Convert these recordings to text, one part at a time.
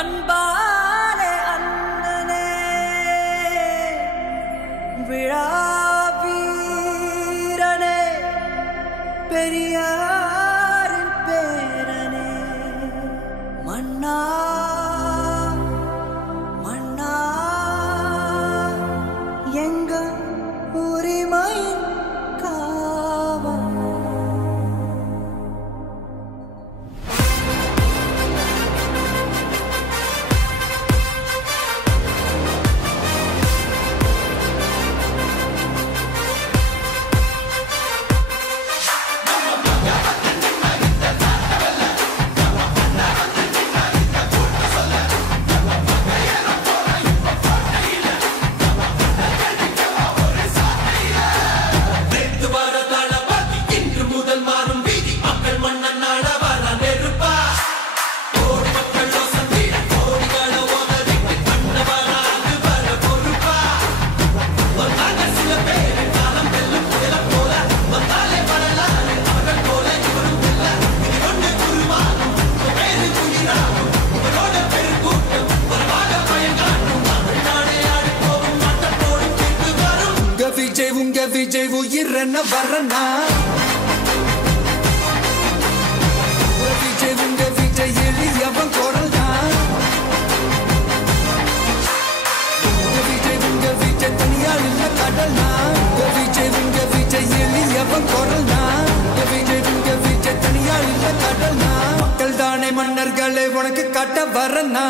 அன்பாலே அண்ணனே விழாவீரனே பெரியாரின் பேரனே மன்னா மன்னா எங்க உரிமையின் காவல் உங்க விஜய் உயிரன வரனா உங்க விஜய் எளியவன் குரல் தான் உங்க விஜய் தனியால் இல்ல கடல் தான் உங்க விஜய் எளியவன் குரல் தான் உங்க விஜய் தனியால் இல்ல கடல் தான் மக்கள் தானே மன்னர்களை உனக்கு காட்ட வரனா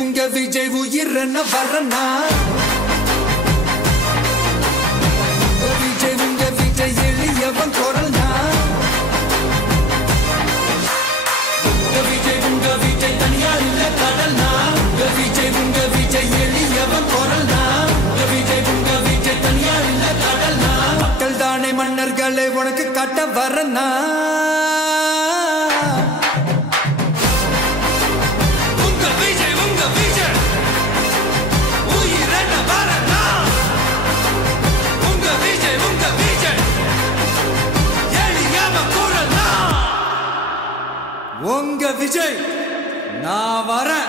உங்க விஜய் உயிரன வரனா உங்க விஜய் எளியவன் குரல் தான் உங்க விஜய் தனியால் இல்ல கடல் தான் உங்க விஜய் எளியவன் குரல் தான் உங்க விஜய் தனியால் இல்ல கடல் தான் மக்கள் தானே மன்னர்களை உனக்கு காட்ட வரனா உங்க விஜய் நான் வரேன்.